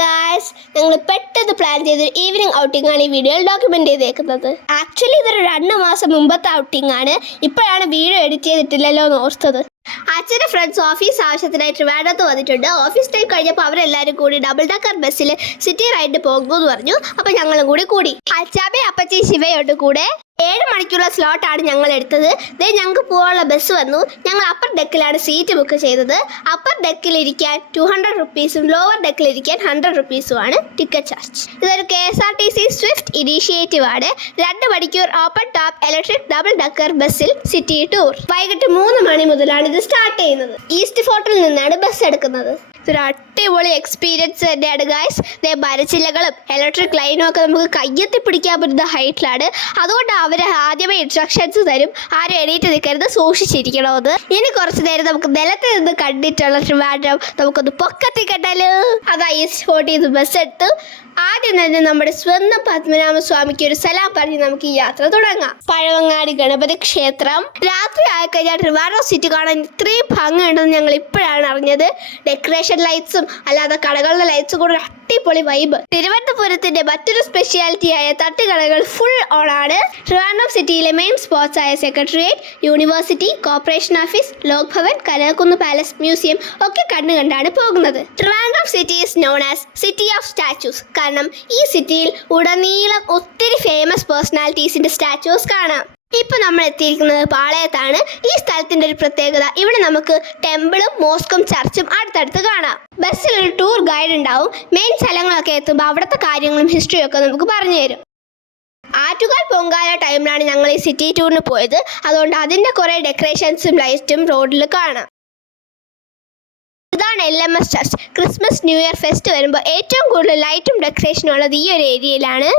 Guys, ഞങ്ങൾ പെട്ടെന്ന് plan ചെയ്തൊരു ഈവനിങ് ഔട്ടിംഗ് ആണ് ഈ വീഡിയോയിൽ ഡോക്യുമെന്റ് ചെയ്തേക്കുന്നത്. ആക്ച്വലി ഇതൊരു 2 മാസം മുമ്പത്തെ ഔട്ടിംഗ് ആണ്. ഇപ്പോഴാണ് വീഡിയോ എഡിറ്റ് ചെയ്തിട്ടില്ലല്ലോ എന്ന് ഓർത്തത്. അച്ഛൻ്റെ ഫ്രണ്ട്സ് ഓഫീസ് ആവശ്യത്തിനായിട്ട് ട്രിവാൻഡ്രത്ത് വന്നിട്ടുണ്ട്. ഓഫീസ് ടൈം കഴിഞ്ഞപ്പോൾ അവരെല്ലാവരും കൂടി ഡബിൾ ഡക്കർ ബസ്സിൽ സിറ്റി റൈഡ് പോകുമെന്ന് പറഞ്ഞു. അപ്പോൾ ഞങ്ങളും കൂടി അച്ചാമ്മയും അപ്പച്ചി ശിവയോട്ട് കൂടെ 7 മണിക്കുള്ള സ്ലോട്ടാണ് ഞങ്ങൾ എടുത്തത്. ഞങ്ങൾക്ക് പോകാനുള്ള ബസ് വന്നു. ഞങ്ങൾ അപ്പർ ഡെക്കിലാണ് സീറ്റ് ബുക്ക് ചെയ്തത്. അപ്പർ ഡെക്കിലിരിക്കാൻ 200 റുപ്പീസും ലോവർ ഡെക്കിലിരിക്കാൻ 100 റുപ്പീസുമാണ് ടിക്കറ്റ് ചാർജ്. ഇതൊരു KSRTC സ്വിഫ്റ്റ് ഇനീഷ്യേറ്റീവ് ആണ്. 2 മണിക്കൂർ open top electric double decker ബസ്സിൽ സിറ്റി ടൂർ. വൈകിട്ട് 3 മണി മുതലാണ് ഇത് സ്റ്റാർട്ട് ചെയ്യുന്നത്. ഈസ്റ്റ് ഫോർട്ടിൽ നിന്നാണ് ബസ് എടുക്കുന്നത്. ഇതൊരു അടിപൊളി എക്സ്പീരിയൻസ് തന്നെയാണ് ഗായ്സ്. മരച്ചില്ലകളും ഇലക്ട്രിക് ലൈനും ഒക്കെ നമുക്ക് കയ്യെത്തി പിടിക്കാൻ പറ്റുന്ന ഹൈറ്റിലാണ്. അതുകൊണ്ട് അവർ ആദ്യമേ ഇൻസ്ട്രക്ഷൻസ് തരും, ആരും എണീറ്റ് നിൽക്കരുത്, സൂക്ഷിച്ചിരിക്കണമെന്ന്. ഇനി കുറച്ച് നേരം നമുക്ക് നിലത്ത് നിന്ന് കണ്ടിട്ടുള്ള ട്രിവാൻഡ്രം നമുക്കൊന്ന് പൊക്കത്തി കണ്ടാലോ. അതാ ഈസ്റ്റ് ഫോർട്ടിൽ നിന്ന് ബസ് എടുത്ത് ആദ്യം തന്നെ നമ്മുടെ സ്വന്തം പത്മനാഭസ്വാമിക്ക് ഒരു സലാം പറഞ്ഞ് നമുക്ക് ഈ യാത്ര തുടങ്ങാം. പഴവങ്ങാടി ഗണപതി ക്ഷേത്രം. രാത്രി ആയിക്കഴിഞ്ഞാൽ ട്രിവാൻഡ്രം സിറ്റി കാണാൻ ഇത്രയും ഭംഗിയുണ്ടെന്ന് ഞങ്ങൾ ഇപ്പോഴാണ് അറിഞ്ഞത്. ഡെക്കറേഷൻ ലൈറ്റ്സും അല്ലാതെ കടകളുടെ ലൈറ്റ്സും കൂടെ അടിപൊളി വൈബ്. തിരുവനന്തപുരത്തിന്റെ മറ്റൊരു സ്പെഷ്യാലിറ്റി ആയ തട്ടുകടകൾ ഫുൾ ഓൺ ആണ്. ട്രിവാൻഡ്രം സിറ്റിയിലെ മെയിൻ സ്പോട്സ് ആയ സെക്രട്ടേറിയറ്റ്, യൂണിവേഴ്സിറ്റി, കോർപ്പറേഷൻ ഓഫീസ്, ലോക് ഭവൻ, കനകക്കുന്ന് പാലസ്, മ്യൂസിയം ഒക്കെ കണ്ടാണ് പോകുന്നത്. Trivandrum city is known as city of statues. കാരണം ഈ സിറ്റിയിൽ ഉടനീളം ഒത്തിരി ഫേമസ് പേഴ്സണാലിറ്റീസിന്റെ സ്റ്റാച്യൂസ് കാണാം. ഇപ്പൊ നമ്മൾ എത്തിയിരിക്കുന്നത് പാളയത്താണ്. ഈ സ്ഥലത്തിന്റെ ഒരു പ്രത്യേകത, ഇവിടെ നമുക്ക് ടെമ്പിളും മോസ്കും ചർച്ചും അടുത്തടുത്ത് കാണാം. ബസ്സിൽ ഒരു ടൂർ ഗൈഡ് ഉണ്ടാവും. മെയിൻ സ്ഥലങ്ങളൊക്കെ എത്തുമ്പോൾ അവിടുത്തെ കാര്യങ്ങളും ഹിസ്റ്ററിയും ഒക്കെ നമുക്ക് പറഞ്ഞു തരും. ആറ്റുകാൽ പൊങ്കാല ടൈമിലാണ് ഞങ്ങൾ ഈ സിറ്റി ടൂറിന് പോയത്. അതുകൊണ്ട് അതിന്റെ കുറെ ഡെക്കറേഷൻസും ലൈറ്റും റോഡിൽ കാണാം. ഇതാണ് LMS church. Christmas, new year fest വരുമ്പോൾ ഏറ്റവും കൂടുതൽ ലൈറ്റും ഡെക്കറേഷനും ഉള്ളത് ഈ ഒരു ഏരിയയിലാണ്.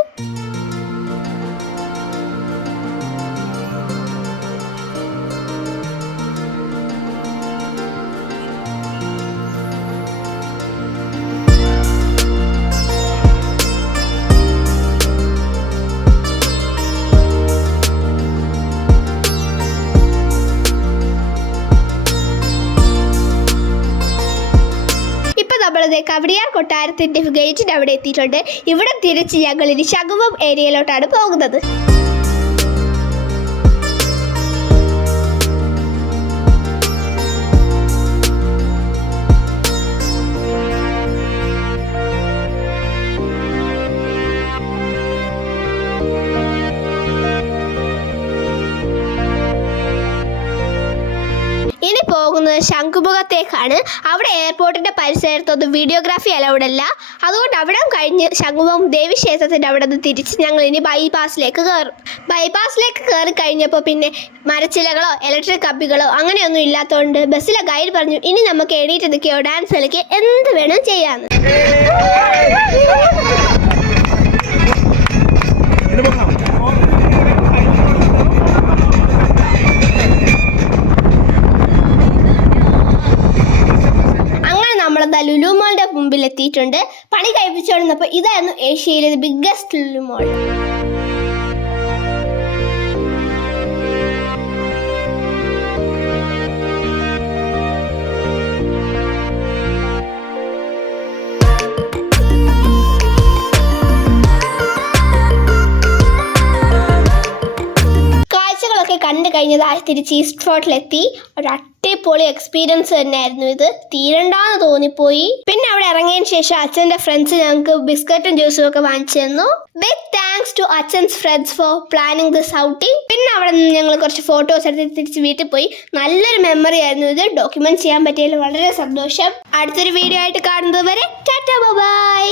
നമ്മളത് കവടിയാർ കൊട്ടാരത്തിന്റെ ഗേറ്റിന്റെ അവിടെ എത്തിയിട്ടുണ്ട്. ഇവിടെ തിരിച്ച് ഞങ്ങൾ ഇനി ശംഖുമുഖം ഏരിയയിലോട്ടാണ് പോകുന്നത്. ഇനി പോകുന്നത് ശംഖുമുഖത്തേക്കാണ്. അവിടെ എയർപോർട്ടിന്റെ പരിസരത്തൊന്നും വീഡിയോഗ്രാഫി അലൗഡ് അല്ല. അതുകൊണ്ട് അവിടെ കഴിഞ്ഞ് ശംഖുമുഖം ദേവീക്ഷേത്രത്തിന്റെ അവിടെ നിന്ന് തിരിച്ച് ഞങ്ങൾ ഇനി ബൈപ്പാസിലേക്ക് കയറും. ബൈപ്പാസിലേക്ക് കയറി കഴിഞ്ഞപ്പോൾ പിന്നെ മരച്ചിലകളോ ഇലക്ട്രിക് കമ്പികളോ അങ്ങനെയൊന്നും ഇല്ലാത്തതുകൊണ്ട് ബസ്സിലെ ഗൈഡ് പറഞ്ഞു, ഇനി നമുക്ക് എണീറ്റ് നിൽക്കുകയോ ഡാൻസ് കളിക്കുകയോ എന്ത് വേണം ചെയ്യാന്ന്. ലുലു മോളിന്റെ മുമ്പിൽ എത്തിയിട്ടുണ്ട്. പണി കഴിപ്പിച്ചോണ്ടിരുന്നപ്പോൾ ഇതായിരുന്നു ഏഷ്യയിലെ ബിഗ്ഗസ്റ്റ് ലുലു മോൾ. കാഴ്ചകളൊക്കെ കണ്ടു കഴിഞ്ഞതായി തിരിച്ച് ഈസ്റ്റ് ഫോർട്ടിലെത്തി. ഒരു അടിപൊളി എക്സ്പീരിയൻസ് തന്നെയായിരുന്നു ഇത്. തീരണ്ടാന്ന് തോന്നിപ്പോയി. പിന്നെ അവിടെ ഇറങ്ങിയതിന് ശേഷം അച്ഛൻ്റെ ഫ്രണ്ട്സ് ഞങ്ങൾക്ക് ബിസ്ക്കറ്റും ജ്യൂസും ഒക്കെ വാങ്ങിച്ചു തന്നു. ബിഗ് താങ്ക്സ് ടു അച്ഛൻസ് friends for planning this outing. പിന്നെ അവിടെ നിന്ന് ഞങ്ങൾ കുറച്ച് ഫോട്ടോസ് എടുത്ത് തിരിച്ച് വീട്ടിൽ പോയി. നല്ലൊരു മെമ്മറി ആയിരുന്നു ഇത്. ഡോക്യുമെന്റ് ചെയ്യാൻ പറ്റിയതിൽ വളരെ സന്തോഷം. അടുത്തൊരു വീഡിയോ ആയിട്ട് കാണുന്നത് വരെ ടാറ്റാ ബൈ.